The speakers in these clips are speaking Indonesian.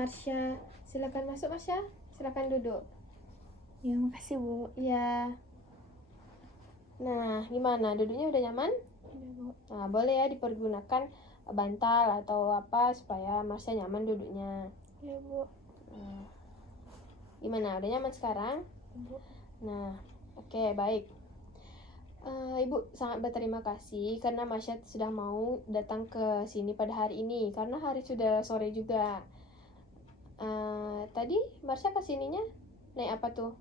Marsha. Silakan masuk, Marsha. Silakan duduk. Ya, makasih Bu. Ya. Nah, gimana? Duduknya udah nyaman? Ya, Bu. Nah, boleh ya dipergunakan bantal atau apa supaya Marsha nyaman duduknya. Ya, Bu. Nah, gimana? Udah nyaman sekarang? Ya, Bu. Nah, oke, baik. Ibu sangat berterima kasih karena Marsha sudah mau datang ke sini pada hari ini karena hari sudah sore juga. Tadi Marsha kesininya naik apa tuh?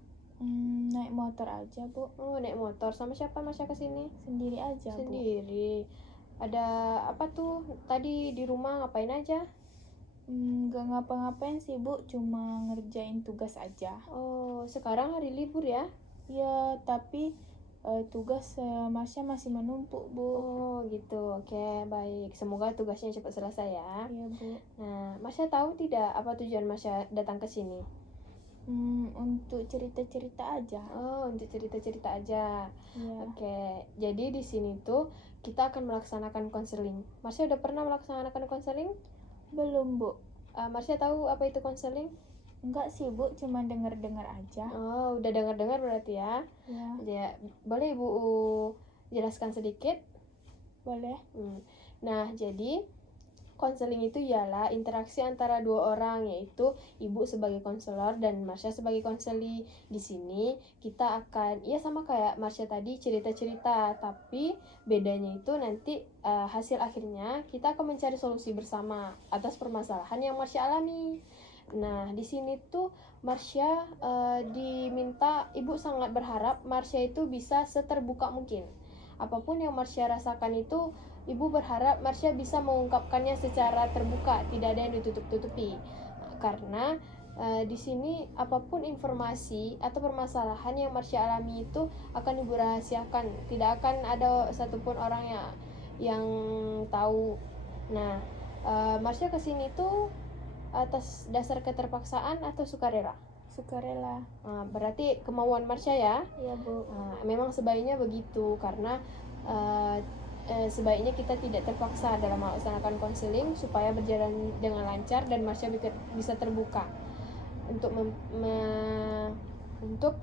Naik motor aja, Bu. Oh, naik motor. Sama siapa Marsha kesini? Sendiri aja, Bu. Sendiri. Ada apa tuh? Tadi di rumah ngapain aja? Gak ngapa-ngapain sih, Bu. Cuma ngerjain tugas aja. Oh, sekarang hari libur ya? Ya, tapi tugas Marsha masih menumpuk, Bu. Oh, gitu. Oke, baik. Semoga tugasnya cepat selesai ya. Iya, Bu. Nah, Marsha tahu tidak apa tujuan Marsha datang ke sini? Untuk cerita-cerita aja. Oh, untuk cerita-cerita aja. Iya. Oke, jadi di sini tuh kita akan melaksanakan konseling. Marsha udah pernah melaksanakan konseling? Belum, Bu. Marsha tahu apa itu konseling? Enggak sih, Bu. Cuma dengar-dengar aja. Oh, udah dengar-dengar berarti ya? Ya, Ya, boleh Ibu jelaskan sedikit? boleh. Nah, jadi konseling itu ialah interaksi antara dua orang, yaitu Ibu sebagai konselor dan Marsha sebagai konseli. Di sini kita akan, ya sama kayak Marsha tadi cerita-cerita, tapi bedanya itu nanti hasil akhirnya kita akan mencari solusi bersama atas permasalahan yang Marsha alami. Nah, di sini tuh Marsha diminta, Ibu sangat berharap Marsha itu bisa seterbuka mungkin. Apapun yang Marsha rasakan itu, Ibu berharap Marsha bisa mengungkapkannya secara terbuka, tidak ada yang ditutup-tutupi. Karena di sini apapun informasi atau permasalahan yang Marsha alami itu akan Ibu rahasiakan, tidak akan ada satupun orang yang tahu. Nah, Marsha kesini tuh atas dasar keterpaksaan atau sukarela? Sukarela. Berarti kemauan Marsha ya? Iya, Bu. Memang sebaiknya begitu karena sebaiknya kita tidak terpaksa dalam melaksanakan konseling supaya berjalan dengan lancar dan Marsha bisa terbuka untuk untuk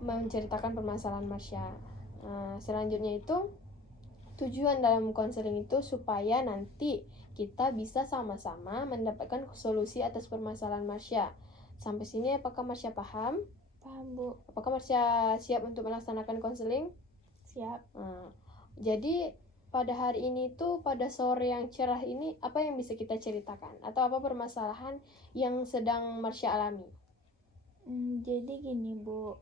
menceritakan permasalahan Marsha. Selanjutnya itu tujuan dalam konseling itu supaya nanti kita bisa sama-sama mendapatkan solusi atas permasalahan Marsha. Sampai sini apakah Marsha paham? Paham, Bu. Apakah Marsha siap untuk melaksanakan konseling? Siap. Jadi pada hari ini tuh, pada sore yang cerah ini, apa yang bisa kita ceritakan? Atau apa permasalahan yang sedang Marsha alami? Jadi gini, Bu.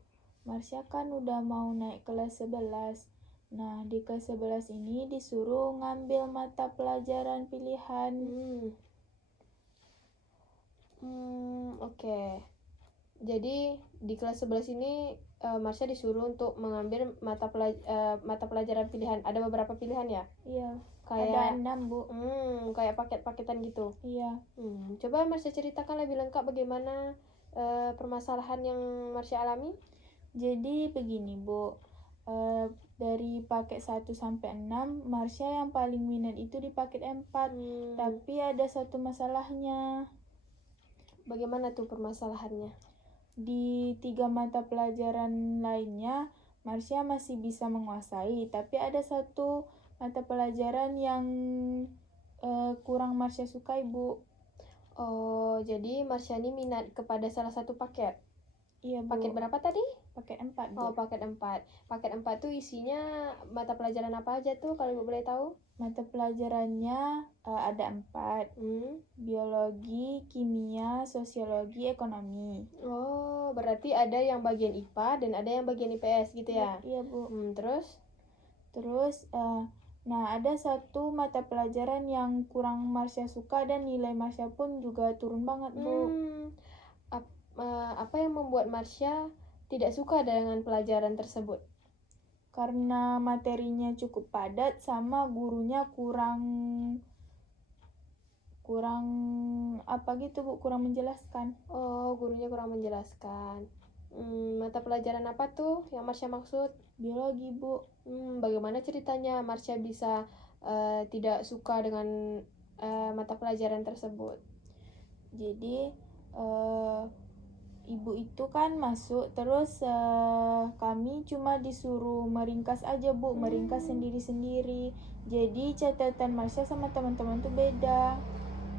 Marsha kan udah mau naik kelas 11. Nah, di kelas 11 ini disuruh ngambil mata pelajaran pilihan. Oke. Jadi di kelas 11 ini Marsha disuruh untuk mengambil mata pelajaran pilihan. Ada beberapa pilihan ya? Iya. Kayak Ada 6, Bu. Kayak paket-paketan gitu. Iya. Coba Marsha ceritakan lebih lengkap bagaimana permasalahan yang Marsha alami. Jadi begini, Bu. Dari paket 1 sampai 6, Marsha yang paling minat itu di paket 4. Tapi ada satu masalahnya. Bagaimana tuh permasalahannya? Di 3 mata pelajaran lainnya, Marsha masih bisa menguasai, tapi ada satu mata pelajaran yang kurang Marsha sukai, Bu. Oh, jadi Marsha ini minat kepada salah satu paket. Iya, Bu. Paket berapa tadi? Paket 4, Bu. Oh, paket 4. Paket 4 tuh isinya mata pelajaran apa aja tuh kalau Ibu boleh tahu? Mata pelajarannya ada 4. Biologi, kimia, sosiologi, ekonomi. Oh, berarti ada yang bagian IPA dan ada yang bagian IPS gitu ya? Iya, Bu. Terus, nah ada satu mata pelajaran yang kurang Marsha suka dan nilai Marsha pun juga turun banget, Bu. Apa yang membuat Marsha tidak suka dengan pelajaran tersebut? Karena materinya cukup padat sama gurunya kurang apa gitu, Bu, kurang menjelaskan. Oh, gurunya kurang menjelaskan. Mata pelajaran apa tuh yang Marsha maksud? Biologi, Bu. Bagaimana ceritanya Marsha bisa tidak suka dengan mata pelajaran tersebut? Jadi ibu itu kan masuk, terus kami cuma disuruh meringkas aja Bu, meringkas sendiri-sendiri. Jadi catatan Marsha sama teman-teman tuh beda.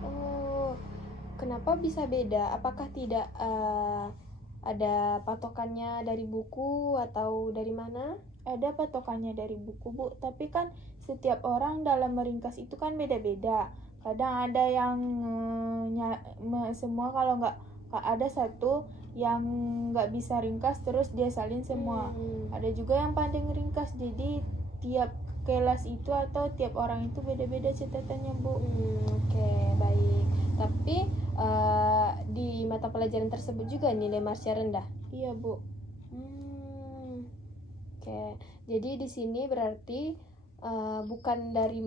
Oh, kenapa bisa beda? Apakah tidak ada patokannya dari buku atau dari mana? Ada patokannya dari buku Bu, tapi kan setiap orang dalam meringkas itu kan beda-beda. Kadang ada yang semua, kalau nggak ada satu yang nggak bisa ringkas terus dia salin semua. Ada juga yang pandai ngeringkas, jadi tiap kelas itu atau tiap orang itu beda-beda catatannya Bu. Oke, baik. Tapi di mata pelajaran tersebut juga nilai Marsha rendah. Iya Bu. Oke, jadi di sini berarti bukan dari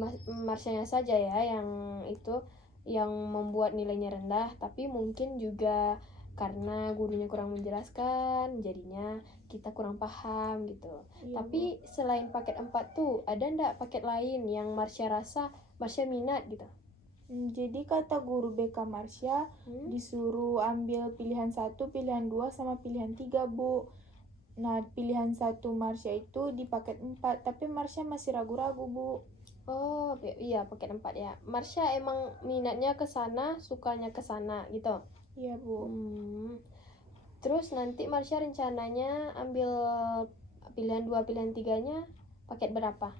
Marshanya saja ya yang membuat nilainya rendah, tapi mungkin juga karena gurunya kurang menjelaskan, jadinya kita kurang paham gitu. Iya, Tapi selain paket 4 tuh, ada ndak paket lain yang Marsha rasa Marsha minat gitu? Jadi kata guru BK Marsha disuruh ambil pilihan 1, pilihan 2, sama pilihan 3 Bu. Nah, pilihan 1 Marsha itu di paket 4, tapi Marsha masih ragu-ragu Bu. Oh iya, paket 4 ya. Marsha emang minatnya ke sana, sukanya ke sana gitu. Iya Bu. Terus nanti Marsha rencananya ambil pilihan 2, pilihan 3-nya paket berapa?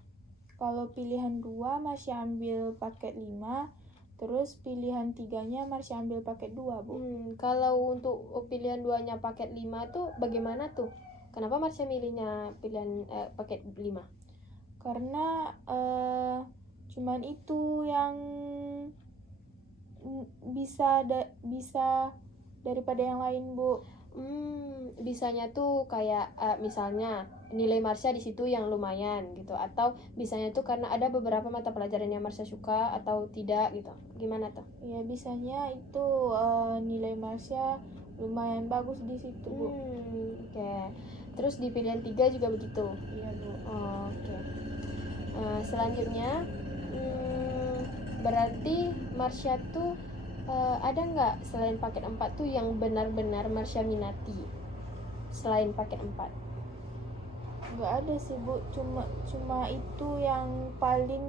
Kalau pilihan 2 Marsha ambil paket 5, terus pilihan 3-nya Marsha ambil paket 2 Bu. Kalau untuk pilihan 2-nya paket 5 tuh bagaimana tuh? Kenapa Marsha milihnya pilihan paket 5? Karena cuman itu yang bisa daripada yang lain Bu. Bisanya tuh kayak misalnya nilai Marsha di situ yang lumayan gitu, atau bisanya tuh karena ada beberapa mata pelajaran yang Marsha suka atau tidak gitu. Gimana tuh? Ya bisanya itu nilai Marsha lumayan bagus di situ Bu. Oke. Terus di pilihan 3 juga begitu? Iya Bu. Oke. Selanjutnya berarti Marsha tuh ada nggak selain paket 4 tuh yang benar-benar Marsha minati selain paket 4? Nggak ada sih Bu, cuma itu yang paling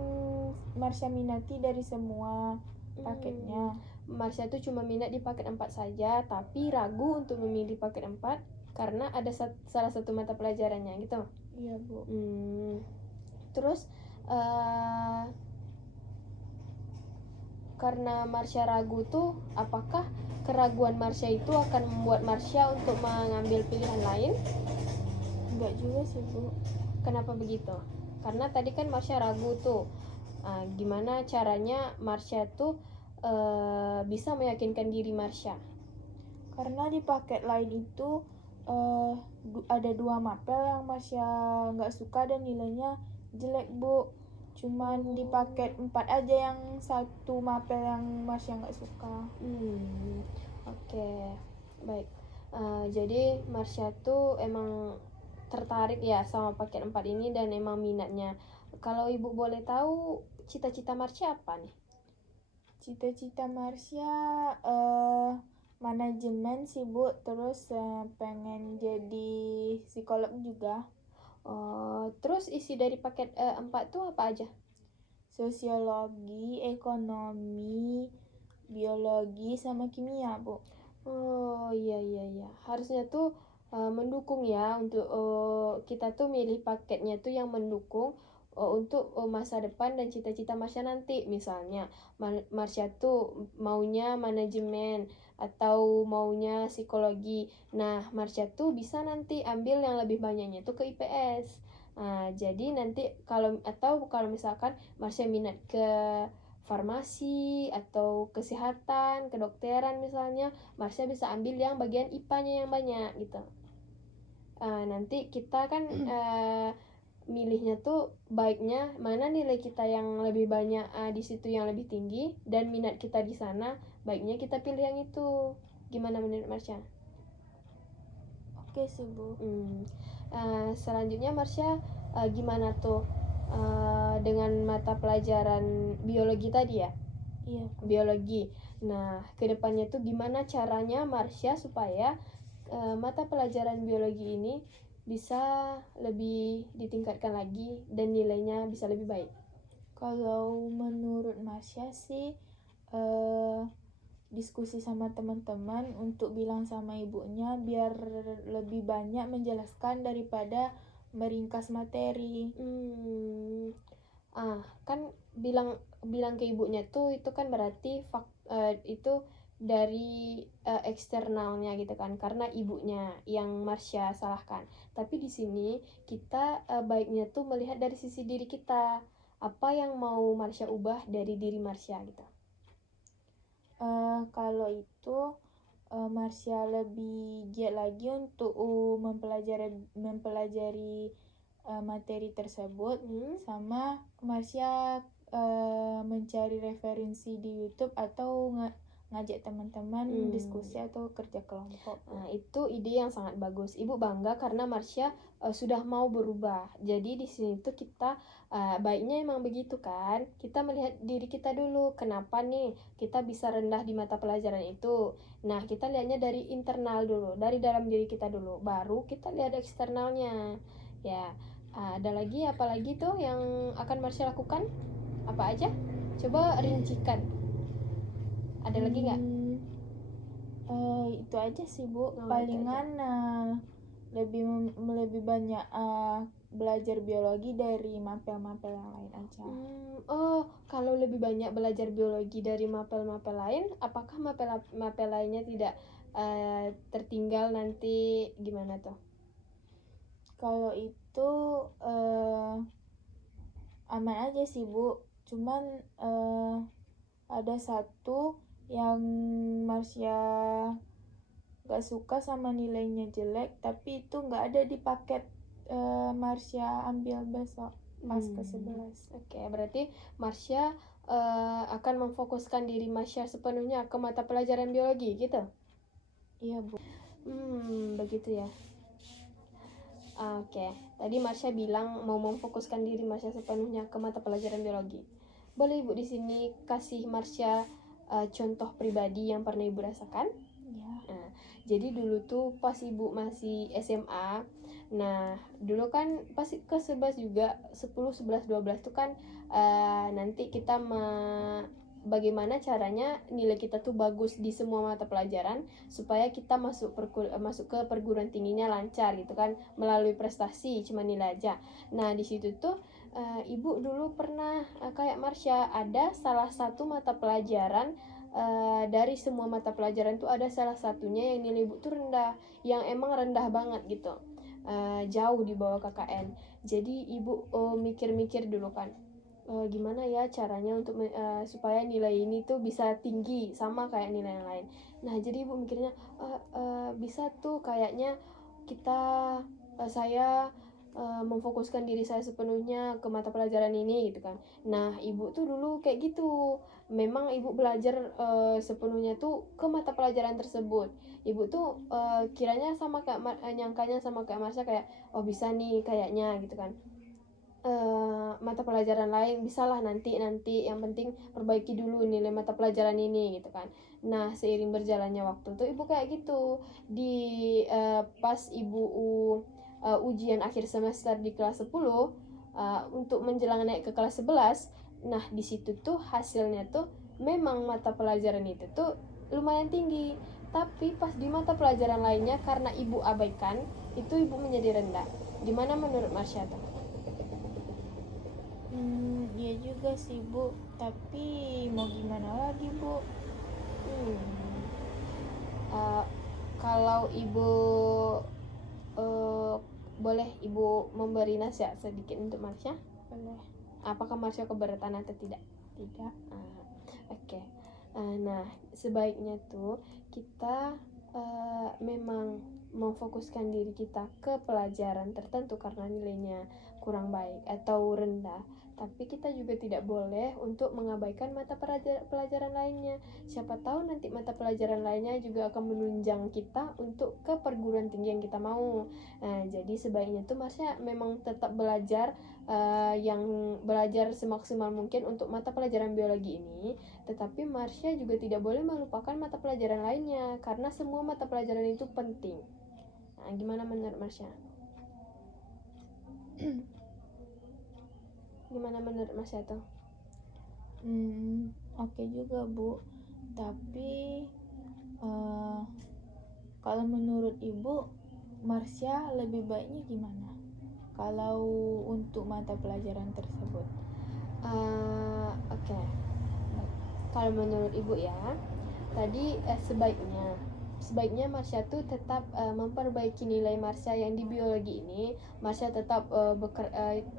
Marsha minati dari semua paketnya. Marsha tuh cuma minat di paket 4 saja, tapi ragu untuk memilih paket 4 karena ada salah satu mata pelajarannya gitu. Iya Bu. Terus karena Marsha ragu tuh, apakah keraguan Marsha itu akan membuat Marsha untuk mengambil pilihan lain? Enggak juga sih Bu. Kenapa begitu? Karena tadi kan Marsha ragu tuh. Gimana caranya Marsha tuh bisa meyakinkan diri Marsha? Karena di paket lain itu ada 2 mapel yang Marsha nggak suka dan nilainya jelek Bu. Cuman di paket 4 aja yang 1 mapel yang Marsha nggak suka. Oke, baik. Jadi Marsha tuh emang tertarik ya sama paket 4 ini dan emang minatnya. Kalau ibu boleh tahu cita-cita Marsha apa nih? Cita-cita Marsha manajemen sih Bu, terus pengen jadi psikolog juga. Terus isi dari paket 4 tuh apa aja? Sosiologi, ekonomi, biologi, sama kimia Bu. Oh iya. Harusnya tuh mendukung ya untuk kita tuh milih paketnya tuh yang mendukung untuk masa depan dan cita-cita Marsha nanti. Misalnya Marsha tuh maunya manajemen atau maunya psikologi. Nah, Marsha tuh bisa nanti ambil yang lebih banyaknya tuh ke IPS. Jadi nanti kalau misalkan Marsha minat ke farmasi atau kesehatan, kedokteran misalnya, Marsha bisa ambil yang bagian IPA-nya yang banyak gitu. Nanti kita kan milihnya tuh baiknya mana nilai kita yang lebih banyak di situ yang lebih tinggi dan minat kita di sana, baiknya kita pilih yang itu. Gimana menurut Marsha? Oke sih Bu. Selanjutnya Marsha gimana tuh dengan mata pelajaran biologi tadi ya? Iya. Biologi. Nah, kedepannya tuh gimana caranya Marsha supaya mata pelajaran biologi ini bisa lebih ditingkatkan lagi dan nilainya bisa lebih baik. Kalau menurut Masya sih diskusi sama teman-teman untuk bilang sama ibunya biar lebih banyak menjelaskan daripada meringkas materi. Kan bilang ke ibunya tuh itu kan berarti itu dari eksternalnya gitu kan, karena ibunya yang Marsha salahkan. Tapi di sini kita baiknya tuh melihat dari sisi diri kita, apa yang mau Marsha ubah dari diri Marsha gitu. Kalau itu Marsha lebih giat lagi untuk mempelajari materi tersebut, sama Marsha mencari referensi di YouTube atau ngajak teman-teman diskusi atau kerja kelompok. Nah, itu ide yang sangat bagus. Ibu bangga karena Marsha sudah mau berubah. Jadi di sini tuh kita baiknya emang begitu kan. Kita melihat diri kita dulu. Kenapa nih kita bisa rendah di mata pelajaran itu? Nah, kita lihatnya dari internal dulu, dari dalam diri kita dulu. Baru kita lihat eksternalnya. Ya, ada lagi apalagi tuh yang akan Marsha lakukan? Apa aja? Coba rincikan. Ada lagi nggak? Itu aja sih Bu. Oh, Palingan lebih banyak belajar biologi dari mapel-mapel yang lain aja. Kalau lebih banyak belajar biologi dari mapel-mapel lain, apakah mapel lainnya tidak tertinggal nanti gimana tuh? Kalau itu aman aja sih Bu. Cuman ada satu yang Marsha gak suka sama nilainya jelek, tapi itu gak ada di paket Marsha ambil besok pas ke-11. Oke, berarti Marsha akan memfokuskan diri Marsha sepenuhnya ke mata pelajaran biologi gitu? Iya Bu. Begitu ya. Oke, tadi Marsha bilang mau memfokuskan diri Marsha sepenuhnya ke mata pelajaran biologi. Boleh Ibu di sini kasih Marsha contoh pribadi yang pernah Ibu rasakan? Ya. Nah, jadi dulu tuh pas Ibu masih SMA, nah dulu kan pas ke 11 juga 10, 11, 12 tuh kan nanti kita bagaimana caranya nilai kita tuh bagus di semua mata pelajaran supaya kita masuk ke perguruan tingginya lancar gitu kan, melalui prestasi cuma nilai aja. Nah di situ tuh Ibu dulu pernah kayak Marsha, ada salah satu mata pelajaran dari semua mata pelajaran tuh ada salah satunya yang nilai Ibu tuh rendah, yang emang rendah banget gitu, jauh di bawah KKN. Jadi Ibu mikir-mikir dulu kan, gimana ya caranya untuk supaya nilai ini tuh bisa tinggi sama kayak nilai yang lain. Nah jadi Ibu mikirnya bisa tuh kayaknya saya memfokuskan diri saya sepenuhnya ke mata pelajaran ini gitu kan. Nah Ibu tuh dulu kayak gitu, memang Ibu belajar sepenuhnya tuh ke mata pelajaran tersebut. Ibu tuh kiranya sama kayak nyangkanya sama kayak Marsha, kayak oh bisa nih kayaknya gitu kan. Mata pelajaran lain bisalah nanti yang penting perbaiki dulu nilai mata pelajaran ini gitu kan. Nah seiring berjalannya waktu tuh Ibu kayak gitu di pas Ibu ujian akhir semester di kelas 10 untuk menjelang naik ke kelas 11. Nah di situ tuh hasilnya tuh memang mata pelajaran itu tuh lumayan tinggi, tapi pas di mata pelajaran lainnya karena Ibu abaikan itu Ibu menjadi rendah. Gimana menurut Marsha tuh? Iya juga sih Bu, tapi mau gimana lagi Bu? Kalau Ibu boleh Ibu memberi nasihat sedikit untuk Marsha? Boleh. Apakah Marsha keberatan atau tidak? Tidak. Oke. Nah sebaiknya tuh kita memang memfokuskan diri kita ke pelajaran tertentu karena nilainya kurang baik atau rendah, Tapi kita juga tidak boleh untuk mengabaikan mata pelajaran lainnya. Siapa tahu nanti mata pelajaran lainnya juga akan menunjang kita untuk ke perguruan tinggi yang kita mau. Nah, jadi sebaiknya tuh Marsha memang tetap belajar yang belajar semaksimal mungkin untuk mata pelajaran biologi ini. Tetapi Marsha juga tidak boleh melupakan mata pelajaran lainnya karena semua mata pelajaran itu penting. Nah, gimana menurut Marsha? Gimana menurut Marsha tuh? Oke juga Bu, tapi kalau menurut Ibu, Marsha lebih baiknya gimana kalau untuk mata pelajaran tersebut? Oke. Kalau menurut Ibu ya, tadi sebaiknya Marsha tuh tetap memperbaiki nilai Marsha yang di biologi ini. Marsha tetap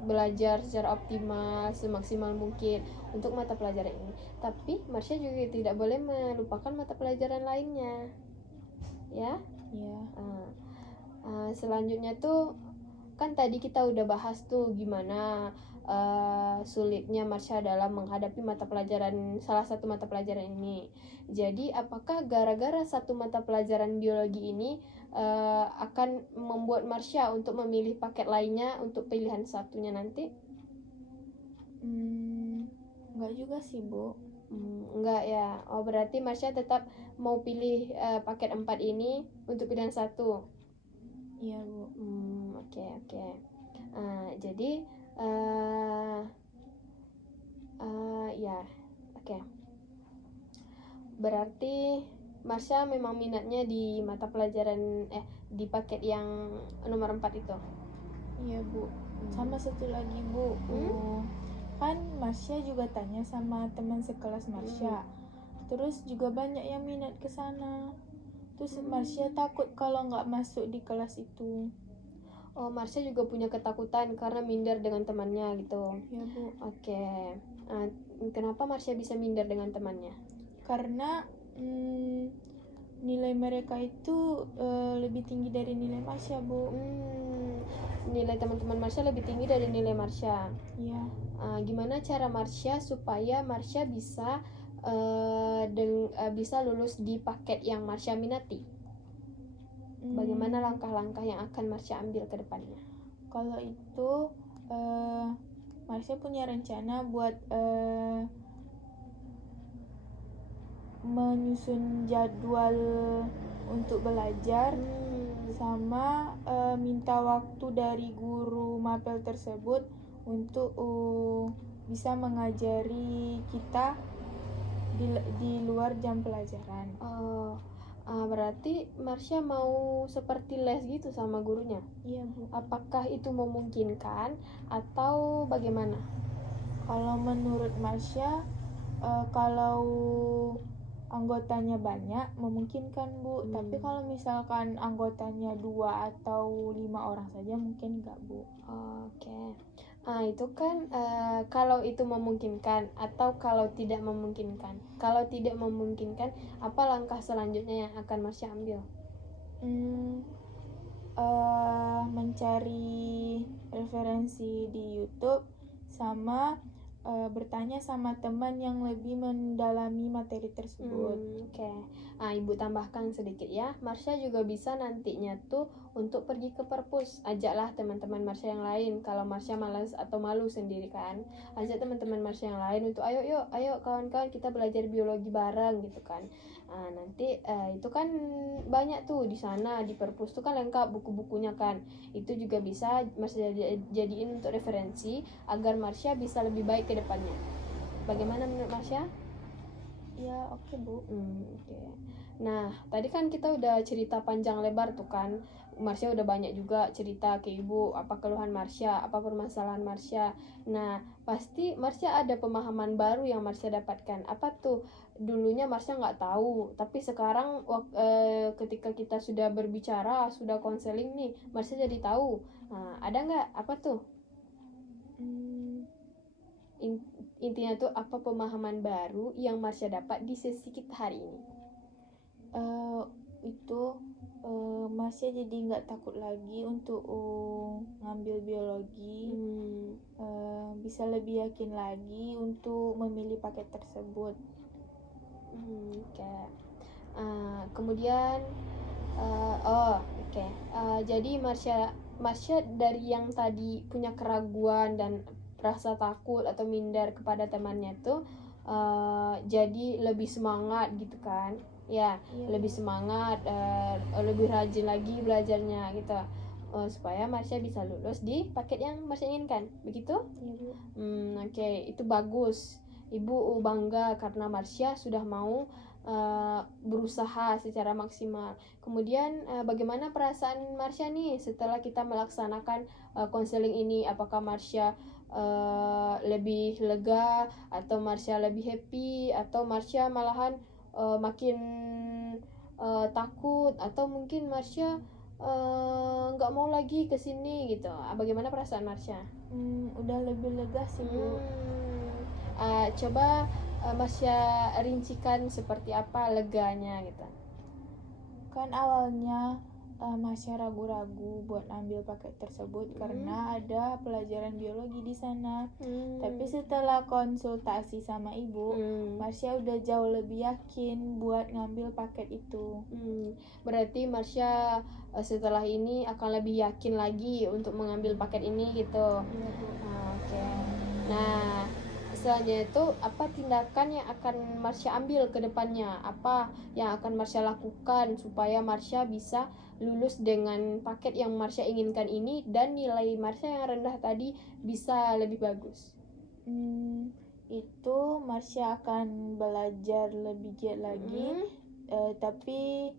belajar secara optimal semaksimal mungkin untuk mata pelajaran ini. Tapi Marsha juga tidak boleh melupakan mata pelajaran lainnya, ya. Ya. Selanjutnya tuh kan tadi kita udah bahas tuh gimana sulitnya Marsha dalam menghadapi salah satu mata pelajaran ini. Jadi apakah gara-gara satu mata pelajaran biologi ini akan membuat Marsha untuk memilih paket lainnya untuk pilihan satunya nanti? Enggak juga sih Bu. Enggak ya. Oh, berarti Marsha tetap mau pilih paket 4 ini untuk pilihan satu. Iya Bu. Oke. Jadi ya, oke. Berarti Marsha memang minatnya di mata pelajaran di paket yang nomor 4 itu. Iya Bu. Sama satu lagi Bu. Kan Marsha juga tanya sama teman sekelas Marsha. Terus juga banyak yang minat ke sana. Terus Marsha takut kalau nggak masuk di kelas itu. Oh, Marsha juga punya ketakutan karena minder dengan temannya gitu. Iya Bu. Oke. Kenapa Marsha bisa minder dengan temannya? Karena nilai mereka itu lebih tinggi dari nilai Marsha Bu. Nilai teman-teman Marsha lebih tinggi dari nilai Marsha. Iya. Gimana cara Marsha supaya Marsha bisa bisa lulus di paket yang Marsha minati? Bagaimana langkah-langkah yang akan Marsha ambil ke depannya? Kalau itu Marsha punya rencana buat menyusun jadwal untuk belajar sama minta waktu dari guru mapel tersebut untuk bisa mengajari kita di luar jam pelajaran. Berarti Marsha mau seperti les gitu sama gurunya? Iya Bu. Apakah itu memungkinkan atau bagaimana? Kalau menurut Marsha, kalau anggotanya banyak memungkinkan Bu. Tapi kalau misalkan anggotanya 2 atau 5 orang saja mungkin enggak Bu. Oke. Itu kan kalau itu memungkinkan atau kalau tidak memungkinkan. Kalau tidak memungkinkan, apa langkah selanjutnya yang akan Marsha ambil? Mencari referensi di YouTube sama bertanya sama teman yang lebih mendalami materi tersebut. Oke. Ibu tambahkan sedikit ya. Marsha juga bisa nantinya tuh untuk pergi ke perpus. Ajaklah teman-teman Marsha yang lain. Kalau Marsha malas atau malu sendiri kan, ajak teman-teman Marsha yang lain untuk ayo kawan-kawan kita belajar biologi bareng gitu kan. Nanti itu kan banyak tuh di sana di perpus tuh kan lengkap buku-bukunya kan. Itu juga bisa Marsha jadiin untuk referensi agar Marsha bisa lebih baik ke depannya. Bagaimana menurut Marsha? Ya oke Bu. Oke. Nah, tadi kan kita udah cerita panjang lebar tuh kan. Marsha udah banyak juga cerita ke ibu apa keluhan Marsha, apa permasalahan Marsha. Nah, pasti Marsha ada pemahaman baru yang Marsha dapatkan. Apa tuh? Dulunya Marsha nggak tahu, tapi sekarang ketika kita sudah berbicara, sudah konseling nih, Marsha jadi tahu. Nah, ada nggak? Apa tuh? Intinya tuh apa pemahaman baru yang Marsha dapat di sesi kita hari ini? Itu Marsha jadi nggak takut lagi untuk ngambil biologi. Bisa lebih yakin lagi untuk memilih paket tersebut. Oke. Kemudian jadi Marsha dari yang tadi punya keraguan dan rasa takut atau minder kepada temannya tuh jadi lebih semangat gitu kan ya. Iya, Lebih Bu. semangat, lebih rajin lagi belajarnya gitu, supaya Marsha bisa lulus di paket yang Marsha inginkan, begitu? Iya, Bu. Oke, itu bagus. Ibu bangga karena Marsha sudah mau berusaha secara maksimal. Kemudian bagaimana perasaan Marsha nih setelah kita melaksanakan konseling ini? Apakah Marsha lebih lega, atau Marsha lebih happy, atau Marsha malahan makin takut, atau mungkin Marsha nggak mau lagi ke sini gitu? Bagaimana perasaan Marsha? Udah lebih lega sih, Bu. Coba Marsha rincikan seperti apa leganya gitu. Kan awalnya Marsha ragu-ragu buat ambil paket tersebut karena ada pelajaran biologi di sana. Tapi setelah konsultasi sama ibu, Marsha udah jauh lebih yakin buat ngambil paket itu. Berarti Marsha setelah ini akan lebih yakin lagi untuk mengambil paket ini gitu. Iya, Bu. Oke. Nah, selanjutnya itu apa tindakan yang akan Marsha ambil ke depannya? Apa yang akan Marsha lakukan supaya Marsha bisa lulus dengan paket yang Marsha inginkan ini dan nilai Marsha yang rendah tadi bisa lebih bagus? Itu Marsha akan belajar lebih giat lagi, tapi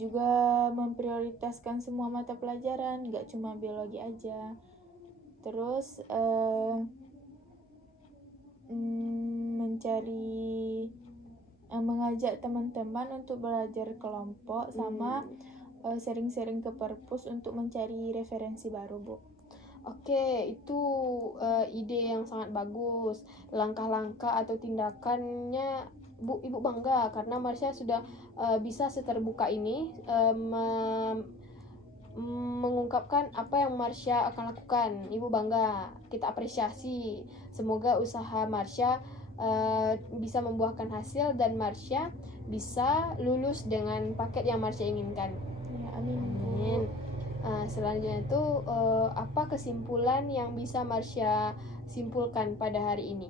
juga memprioritaskan semua mata pelajaran, nggak cuma biologi aja. Terus mengajak teman-teman untuk belajar kelompok sama sering-sering ke perpus untuk mencari referensi baru, Bu. Oke, itu ide yang sangat bagus. Langkah-langkah atau tindakannya Ibu bangga karena Marsha sudah bisa seterbuka ini mengungkapkan apa yang Marsha akan lakukan. Ibu bangga, kita apresiasi. Semoga usaha Marsha bisa membuahkan hasil dan Marsha bisa lulus dengan paket yang Marsha inginkan. Ya, amin, Bu. Amin. Selanjutnya itu apa kesimpulan yang bisa Marsha simpulkan pada hari ini?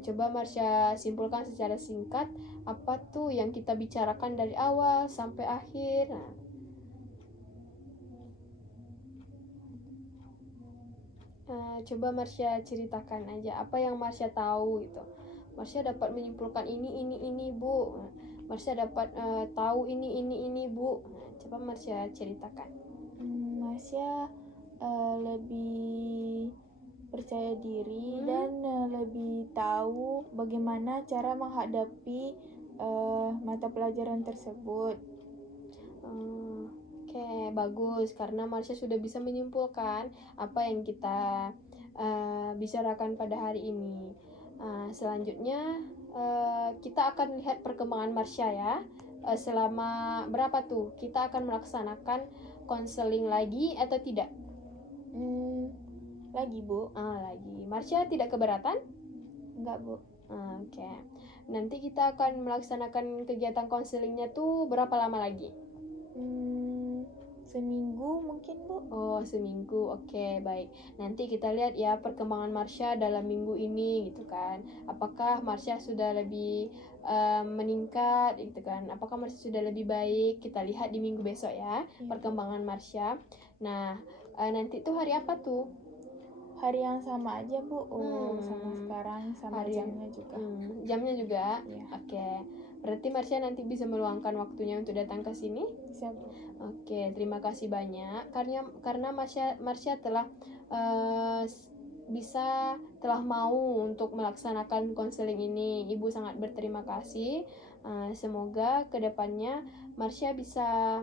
Coba Marsha simpulkan secara singkat apa tuh yang kita bicarakan dari awal sampai akhir. Coba Marsha ceritakan aja apa yang Marsha tahu gitu. Marsha dapat menyimpulkan ini Bu. Marsha dapat tahu ini Bu. Coba Marsha ceritakan. Marsha lebih percaya diri dan lebih tahu bagaimana cara menghadapi mata pelajaran tersebut. Oke, bagus karena Marsha sudah bisa menyimpulkan apa yang kita bicarakan pada hari ini. Selanjutnya kita akan lihat perkembangan Marsha ya. Selama berapa tuh kita akan melaksanakan konseling lagi atau tidak? Lagi, Bu. Lagi. Marsha tidak keberatan? Enggak, Bu. Oke. Nanti kita akan melaksanakan kegiatan konselingnya tuh berapa lama lagi? Seminggu mungkin, Bu. Oh, seminggu. Oke, baik. Nanti kita lihat ya perkembangan Marsha dalam minggu ini gitu kan. Apakah Marsha sudah lebih meningkat gitu kan. Apakah Marsha sudah lebih baik? Kita lihat di minggu besok ya perkembangan Marsha. Nah, nanti tuh hari apa tuh? Hari yang sama aja, Bu. Sama sekarang, sama jamnya juga. Jamnya juga? Iya. Oke. Berarti Marsha nanti bisa meluangkan waktunya untuk datang ke sini? Bisa, Bu. Oke, terima kasih banyak karena Marsha telah telah mau untuk melaksanakan konseling ini. Ibu sangat berterima kasih. Semoga kedepannya Marsha bisa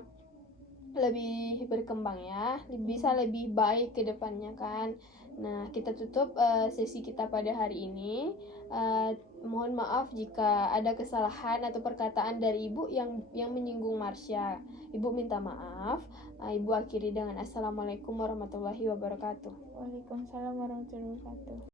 lebih berkembang ya, bisa lebih baik ke depannya kan. Nah, kita tutup sesi kita pada hari ini. mohon maaf jika ada kesalahan atau perkataan dari Ibu yang menyinggung Marsha. Ibu minta maaf. Ibu akhiri dengan Assalamualaikum warahmatullahi wabarakatuh. Waalaikumsalam warahmatullahi wabarakatuh.